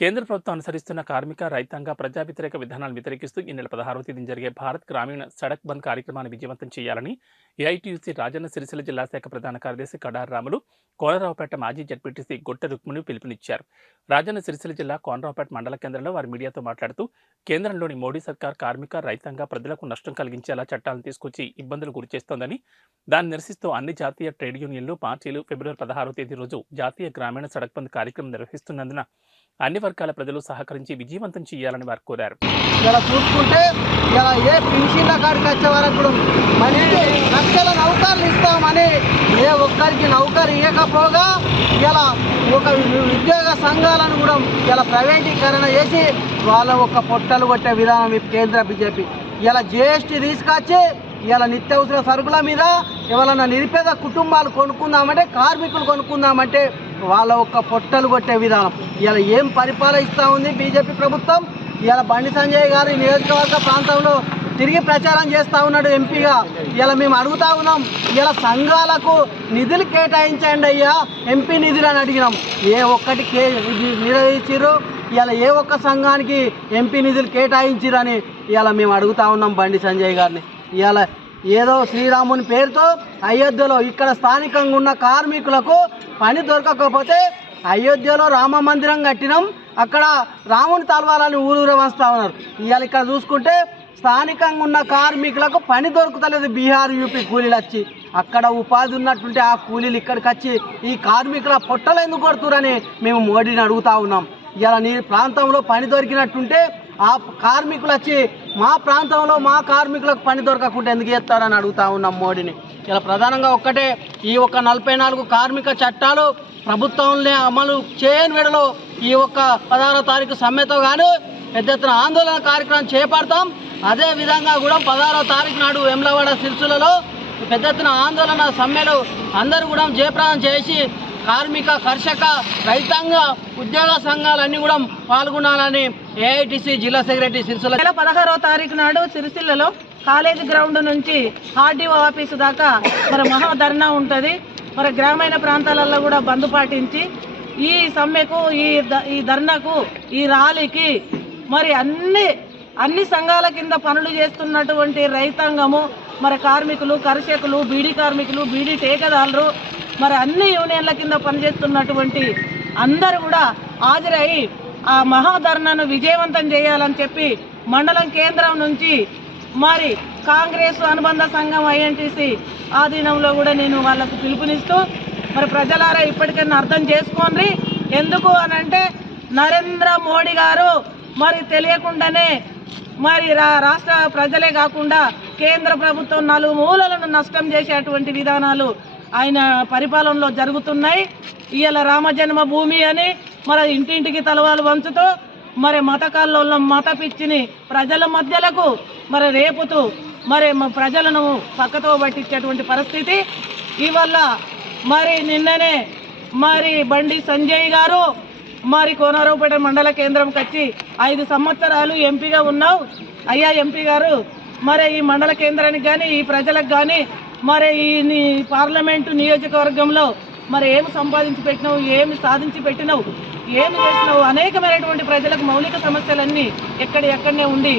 కేంద్ర ప్రభుత్వం అనుసరిస్తున్న కార్మిక, రైతాంగ, ప్రజా వ్యతిరేక విధానాలను వ్యతిరేకిస్తూ ఈ నెల 16వ తేదీన జరిగే భారత్ గ్రామీణ సడక్ బంద్ కార్యక్రమాన్ని విజయవంతం చేయాలని ఏఐటీయూసీ రాజన్న సిరిసిల్ల జిల్లా శాఖ ప్రధాన కార్యదర్శి కడారి రాములు, కోనరావుపేట మాజీ జడ్పీటీసీ గొట్టె రుక్మిణి పిలుపునిచ్చారు. రాజన్న సిరిసిల్ల జిల్లా కోనరావుపేట మండల కేంద్రంలో వారు మీడియాతో మాట్లాడుతూ కేంద్రంలోని మోడీ సర్కార్ కార్మిక, రైతాంగ, ప్రజలకు నష్టం కలిగించేలా చట్టాలను తీసుకొచ్చి ఇబ్బందులు గురిచేస్తోందని, దాన్ని నిరసిస్తూ అన్ని జాతీయ ట్రేడ్ యూనియన్లు, పార్టీలు ఫిబ్రవరి 16వ తేదీ రోజు జాతీయ గ్రామీణ సడక్ బంద్ కార్యక్రమం నిర్వహిస్తున్నందున అన్ని వర్గాల ప్రజలు సహకరించి విజయవంతం చేయాలని వారు కోరారు. ఇలా చూసుకుంటే ఇలా ఏ పింఛన్ల కాడికి వచ్చే వరకు కూడా మనిషి లక్షల నౌకర్లు ఇస్తామని ఏ ఒక్కరికి నౌకరు ఇవ్వకపోగా ఇలా ఒక ఉద్యోగ సంఘాలను కూడా ఇలా ప్రైవేటీకరణ చేసి వాళ్ళ ఒక పొట్టలు కొట్టే విధానం ఈ కేంద్ర బీజేపీ ఇలా జిఎస్టీ తీసుకొచ్చి ఇలా నిత్యావసర సరుకుల మీద ఎవరన్నా నిరుపేద కుటుంబాలు కొనుక్కుందామంటే, కార్మికులు కొనుక్కుందామంటే వాళ్ళ ఒక్క పొట్టలు కొట్టే విధానం ఇలా ఏం పరిపాలిస్తూ ఉంది బీజేపీ ప్రభుత్వం. ఇలా బండి సంజయ్ గారు ఈ నియోజకవర్గ ప్రాంతంలో తిరిగి ప్రచారం చేస్తూ ఉన్నాడు ఎంపీగా. ఇలా మేము అడుగుతా ఉన్నాం, ఇలా సంఘాలకు నిధులు కేటాయించండి అయ్యా, ఎంపీ నిధులు అని అడిగినాం. ఏ ఒక్కటి నిర్వహించారు, ఇలా ఏ ఒక్క సంఘానికి ఎంపీ నిధులు కేటాయించిరని ఇలా మేము అడుగుతా ఉన్నాం బండి సంజయ్ గారిని. ఇలా ఏదో శ్రీరాముని పేరుతో అయోధ్యలో ఇక్కడ స్థానికంగా ఉన్న కార్మికులకు పని దొరకకపోతే అయోధ్యలో రామ మందిరం కట్టినాం, అక్కడ రాముని తలవాలని ఊరూర వస్తూ ఉన్నారు. ఇవాళ ఇక్కడ చూసుకుంటే స్థానికంగా ఉన్న కార్మికులకు పని దొరుకుతలేదు. బీహార్, యూపీ కూలీలు వచ్చి అక్కడ ఉపాధి ఉన్నట్టుంటే ఆ కూలీలు ఇక్కడికి వచ్చి ఈ కార్మికుల పొట్టలు ఎందుకు కొడుతురని మేము మోడీని అడుగుతూ ఉన్నాం. ఇలా నీ ప్రాంతంలో పని దొరికినట్టుంటే ఆ కార్మికులు వచ్చి మా ప్రాంతంలో మా కార్మికులకు పని దొరకకుండా ఎందుకు చేస్తారని అడుగుతా ఉన్నాం మోడీని. ఇలా ప్రధానంగా ఒక్కటే, ఈ ఒక్క 44 కార్మిక చట్టాలు ప్రభుత్వంలో అమలు చేయని వేళలో ఈ ఒక్క 16వ తారీఖు సమ్మెతో కానీ పెద్ద ఎత్తున ఆందోళన కార్యక్రమం చేపడతాం. అదేవిధంగా కూడా 16వ తారీఖు నాడు వెమ్లవాడ సిరిసిల్లలో పెద్ద ఎత్తున ఆందోళన సమ్మెలు అందరూ కూడా జయప్రదం చేసి కార్మిక, కర్షక, రైతాంగ, ఉద్యోగ సంఘాలన్నీ కూడా పాల్గొనాలని ఏఐటీసీ జిల్లా సెక్రటరీ సిరిసిల్ల 16వ తారీఖు నాడు సిరిసిల్లలో కాలేజీ గ్రౌండ్ నుంచి ఆర్డీఓ ఆఫీసు దాకా మరి మహాధర్నా ఉంటుంది. మరి గ్రామీణ ప్రాంతాలలో కూడా బంద్ పాటించి ఈ సమ్మెకు, ఈ ధర్నాకు, ఈ ర్యాలీకి మరి అన్ని సంఘాల కింద పనులు చేస్తున్నటువంటి రైతాంగము, మరి కార్మికులు, కర్షకులు, బీడీ కార్మికులు, బీడీ టేకదారులు, మరి అన్ని యూనియన్ల కింద పనిచేస్తున్నటువంటి అందరూ కూడా హాజరై ఆ మహాధర్నాను విజయవంతం చేయాలని చెప్పి మండలం కేంద్రం నుంచి మరి కాంగ్రెస్ అనుబంధ సంఘం ఐఎన్టీసీ ఆధీనంలో కూడా నేను వాళ్ళకు పిలుపునిస్తూ, మరి ప్రజలారా ఇప్పటికైనా అర్థం చేసుకోండి. ఎందుకు అనంటే నరేంద్ర మోడీ గారు మరి తెలియకుండానే మరి రాష్ట్ర ప్రజలే కాకుండా కేంద్ర ప్రభుత్వం 4 మూలలను నష్టం చేసేటువంటి విధానాలు ఆయన పరిపాలనలో జరుగుతున్నాయి. ఇవాళ రామజన్మ భూమి అని మరి ఇంటింటికి తలవాలు వంచుతూ మరి మతకాల్లో మత పిచ్చిని ప్రజల మధ్యలకు మరి రేపుతూ మరి ప్రజలను పక్కతో పట్టించేటువంటి పరిస్థితి. ఇవల్ల మరి నిన్ననే మరి బండి సంజయ్ గారు మరి కోనరావుపేట మండల కేంద్రంకి వచ్చి 5 సంవత్సరాలు ఎంపీగా ఉన్నావు అయ్యా ఎంపీ గారు, మరి ఈ మండల కేంద్రానికి కానీ ఈ ప్రజలకు కానీ మరి ఈ పార్లమెంటు నియోజకవర్గంలో మరి ఏమి సంపాదించి పెట్టినావు, ఏమి సాధించి పెట్టినావు, ఏమి చేసినావు, అనేకమైనటువంటి ప్రజలకు మౌలిక సమస్యలన్నీ ఎక్కడనే ఉండి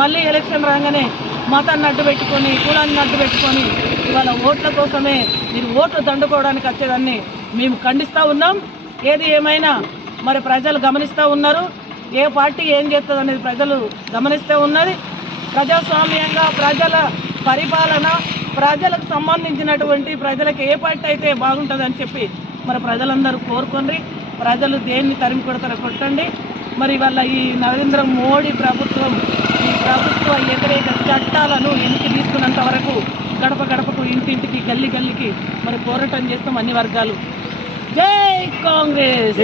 మళ్ళీ ఎలక్షన్ రాగానే మతాన్ని అడ్డు పెట్టుకొని, కులాన్ని అడ్డు పెట్టుకొని ఇవాళ ఓట్ల కోసమే మీరు ఓట్లు దండుకోవడానికి వచ్చేదాన్ని మేము ఖండిస్తూ ఉన్నాం. ఏది ఏమైనా మరి ప్రజలు గమనిస్తూ ఉన్నారు, ఏ పార్టీ ఏం చేస్తుంది అనేది ప్రజలు గమనిస్తూ ఉన్నది. ప్రజాస్వామ్యంగా ప్రజల పరిపాలన, ప్రజలకు సంబంధించినటువంటి ప్రజలకు ఏ పార్టీ అయితే బాగుంటుందని చెప్పి మరి ప్రజలందరూ కోరుకొని ప్రజలు దేన్ని తరిమి కొడతారో కొట్టండి. మరి వాళ్ళ ఈ నరేంద్ర మోడీ ప్రభుత్వం ఈ ప్రభుత్వ వ్యతిరేక చట్టాలను వెనక్కి తీసుకున్నంత వరకు గడప గడపకు, ఇంటింటికి, గల్లికి మరి పోరాటం చేస్తాం అన్ని వర్గాలు. జై కాంగ్రెస్.